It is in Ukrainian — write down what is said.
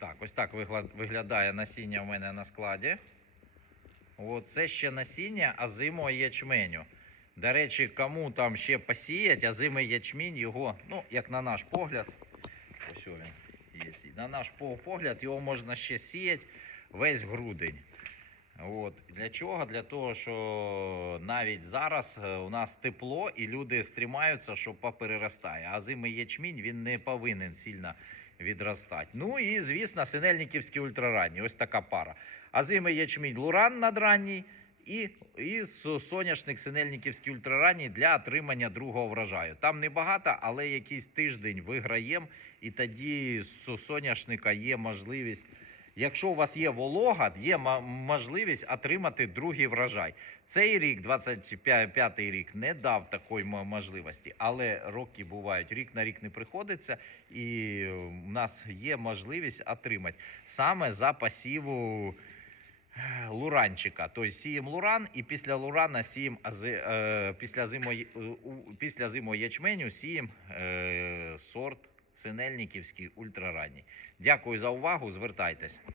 Так, ось так виглядає насіння в мене на складі. Оце це ще насіння азимого ячменю. До речі, кому там ще посіять, азимий ячмінь, його, ну, як на наш погляд, ось він є. На наш погляд, його можна ще сіяти весь грудень. От. Для чого? Для того, що навіть зараз е, у нас тепло і люди стрімаються, що попереростає. А зимий ячмінь він не повинен сильно відростати. Ну і, звісно, синельниківські ультраранні. Ось така пара. А зимий ячмінь луран надранній і, і соняшник синельниківський ультраранній для отримання другого врожаю. Там небагато, але якийсь тиждень виграємо, і тоді з соняшника є можливість. Якщо у вас є волога, є можливість отримати другий врожай. Цей рік, 25-й рік, не дав такої можливості, але роки бувають, рік на рік не приходиться, і у нас є можливість отримати саме за пасіву е, луранчика. Тобто сіємо луран, і після лурана сіємо е, після зимо, після зимо ячменю сіємо е, сорт синельниківський ультраранній. Дякую за увагу. Звертайтесь.